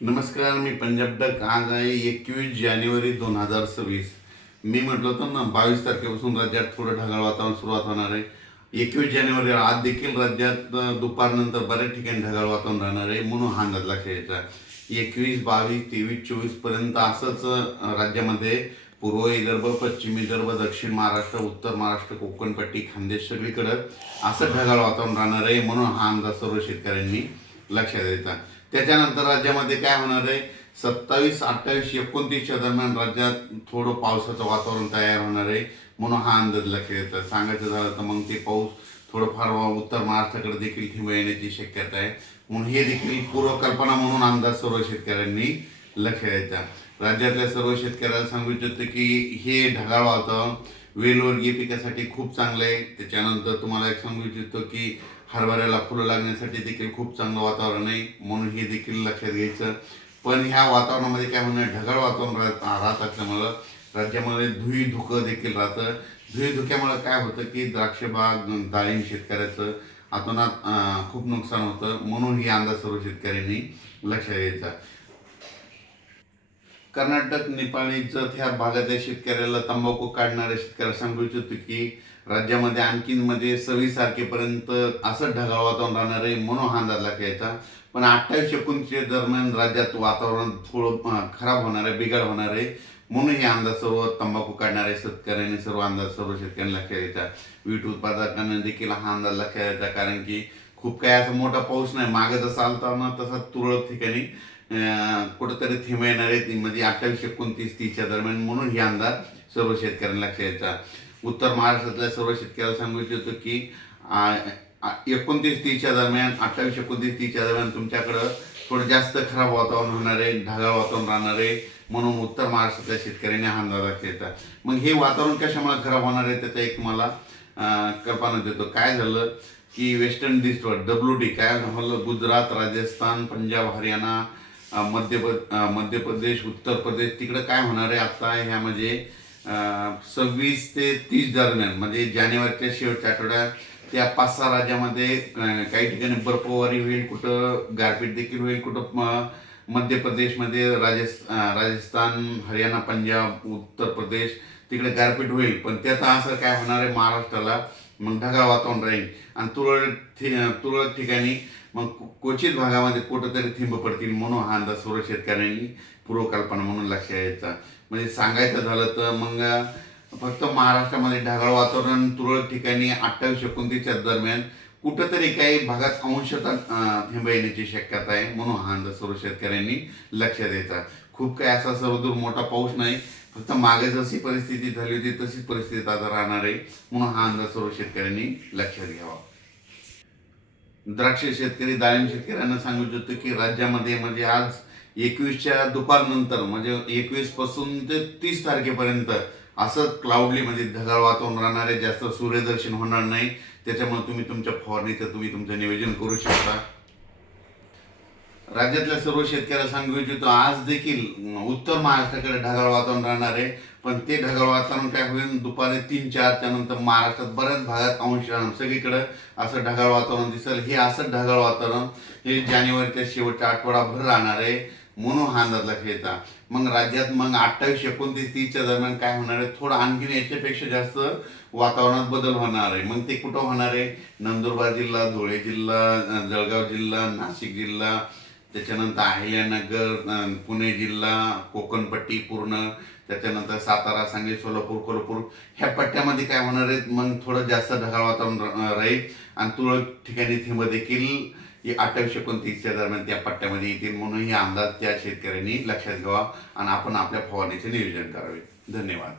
नमस्कार, मी पंजाब डक. आज आहे 21 जानेवारी 2026. मी म्हटलं होतं ना 22 तारखेपासून राज्यात थोडं ढगाळ वातावरण सुरुवात होणार आहे. 21 जानेवारी आज देखील राज्यात दुपारनंतर बऱ्याच ठिकाणी ढगाळ वातावरण राहणार आहे, म्हणून हा अंदाज लक्षात घ्यायचा. 21, 22, 23, 24पर्यंत असंच राज्यामध्ये पूर्व विदर्भ, पश्चिम विदर्भ, दक्षिण महाराष्ट्र, उत्तर महाराष्ट्र, कोकणपट्टी, खानदेश सगळीकडं असं ढगाळ वातावरण राहणार आहे, म्हणून हा अंदाज सर्व शेतकऱ्यांनी लक्षात द्यायचा. त्याच्यानंतर राज्यामध्ये काय होणार आहे, 27, 28, 29च्या दरम्यान राज्यात थोडं पावसाचं वातावरण तयार होणार आहे, म्हणून हा अंदाज लक्षात येतं. सांगायचं झालं तर मग ते पाऊस थोडंफार उत्तर महाराष्ट्राकडे देखील ठिंब येण्याची शक्यता आहे, म्हणून हे देखील पूर्वकल्पना म्हणून अंदाज सर्व शेतकऱ्यांनी लक्षात द्यायचा. राज्यातल्या सर्व शेतकऱ्याला सांगू इच्छितो की हे ढगाळ वातावरण वेलवर्गीय पिकासाठी खूप चांगलं आहे. त्याच्यानंतर तुम्हाला एक सांगू इच्छितो की हरभऱ्याला फुलं लागण्यासाठी देखील खूप चांगलं वातावरण आहे, म्हणून हे देखील लक्षात घ्यायचं. पण ह्या वातावरणामध्ये काय होणार, ढगाळ वातावरण राहत असल्यामुळं राज्यामध्ये धुई धुकं देखील राहतं. धुई धुक्यामुळं काय होतं की द्राक्ष बाग, डाळिंब शेतकऱ्याचं अतोनात खूप नुकसान होतं, म्हणून ही अंदाज सर्व शेतकऱ्यांनी लक्षात घ्यायचा. कर्नाटक, नेपाळी जत ह्या भागातल्या शेतकऱ्याला, तंबाखू काढणाऱ्या शेतकऱ्याला सांगू इच्छितो की राज्यामध्ये आणखीन 26 तारखेपर्यंत असं ढगाळ वातावरण राहणार आहे, म्हणून हा अंदाज घ्यायचा. पण 28-29 दरम्यान राज्यात वातावरण थोडं खराब होणार आहे, बिघाड होणार आहे, म्हणून हे अंदाज सर्व तंबाखू काढणाऱ्या शेतकऱ्यांनी सर्व शेतकऱ्यांनी लक्षात घ्यायचा. वीट उत्पादकांना देखील हा अंदाज लक्षात घ्यायचा, कारण की खूप काही असा मोठा पाऊस नाही, मागे जसा आलता ना तसा तुरळक ठिकाणी कुठंतरी थेंब येणार आहेत, म्हणजे 28, 29, 30च्या दरम्यान, म्हणून हे अंदाज सर्व शेतकऱ्यांना लक्षात घ्यायचा. उत्तर महाराष्ट्रातल्या सर्व शेतकऱ्याला सांगू इच्छितो की 29-30च्या दरम्यान, 28-29-30च्या दरम्यान तुमच्याकडं थोडं जास्त खराब वातावरण होणार आहे, ढगाळ वातावरण राहणार आहे, म्हणून उत्तर महाराष्ट्रातल्या शेतकऱ्यांनी हा अंदाज लक्षात घ्यायचा. मग हे वातावरण कशामुळे खराब होणार आहे त्याचा एक तुम्हाला कल्पना देतो. काय झालं की वेस्टर्न डिस्ट्रिक्ट WD काय झालं, गुजरात, राजस्थान, पंजाब, हरियाणा, मध्य प्रदेश, उत्तर प्रदेश, तिकडं काय होणार आहे आता ह्यामध्ये 26 ते 30 दरम्यान, म्हणजे जानेवारीच्या शेवटच्या आठवड्यात त्या 5-6 राज्यामध्ये काही ठिकाणी बर्फवारी होईल, कुठं गारपीट देखील होईल, कुठं मध्य प्रदेशमध्ये, राजस्थान, हरियाणा, पंजाब, उत्तर प्रदेश तिकडे गारपीट होईल. पण त्याचा असर काय होणार आहे महाराष्ट्राला, मग ढगाळ वातावरण राहील आणि तुरळक ठिकाणी मग क्वचित भागामध्ये कुठंतरी थिंब पडतील, म्हणून हा अंदाज सर्व शेतकऱ्यांनी पूर्वकल्पना म्हणून लक्षात घ्यायचा. म्हणजे सांगायचं झालं तर मग फक्त महाराष्ट्रामध्ये ढगाळ वातावरण तुरळक ठिकाणी 28-29च्या दरम्यान कुठंतरी काही भागात अंशतः थिंब येण्याची शक्यता आहे, म्हणून हा अंदाज सर्व शेतकऱ्यांनी लक्षात द्यायचा. खूप काही असा सर्वदूर मोठा पाऊस नाही, फक्त मागे जशी परिस्थिती झाली होती तशीच परिस्थिती आता राहणार आहे, म्हणून हा अंदाज सर्व शेतकऱ्यांनी लक्षात घ्यावा. द्राक्ष शेतकरी, डाळिंब शेतकऱ्यांना सांगू इच्छितो की राज्यामध्ये म्हणजे आज 21च्या दुपारनंतर, म्हणजे 21 पासून ते 30 तारखेपर्यंत असं क्लाउडली म्हणजे ढगाळ वातावरण राहणार आहे, जास्त सूर्यदर्शन होणार नाही. त्याच्यामुळे तुम्ही तुमच्या फवारणीचं तुमचं नियोजन करू शकता. राज्यातल्या सर्व शेतकऱ्याला सांगू इच्छितो आज देखील उत्तर महाराष्ट्राकडे ढगाळ वातावरण राहणार आहे, पण ते ढगाळ वातावरण काय होईल, दुपारी 3-4च्या नंतर महाराष्ट्रात बऱ्याच भागात सगळीकडं असं ढगाळ वातावरण दिसेल. हे असं ढगाळ वातावरण हे जानेवारीच्या शेवटच्या आठवडाभर राहणार आहे, म्हणून हा अंदाज लक्षात येतात. मग राज्यात मग 28, 29, 30च्या दरम्यान काय होणार आहे, थोडं आणखीन याच्यापेक्षा जास्त वातावरणात बदल होणार आहे. मग ते कुठं होणार आहे, नंदुरबार जिल्हा, धुळे जिल्हा, जळगाव जिल्हा, नाशिक जिल्हा, त्याच्यानंतर अहिल्यानगर, पुणे जिल्हा, कोकणपट्टी पूर्ण, त्याच्यानंतर सातारा, सांगली, सोलापूर, कोल्हापूर ह्या पट्ट्यामध्ये काय होणार आहेत, मग थोडं जास्त ढगाळ वातावरण राहील आणि तुरळक ठिकाणी थिंब देखील 28-29च्या दरम्यान त्या पट्ट्यामध्ये येतील, म्हणून हे अंदाज त्या शेतकऱ्यांनी लक्षात घ्यावा आणि आपण आपल्या फवारणीचे नियोजन करावे. धन्यवाद.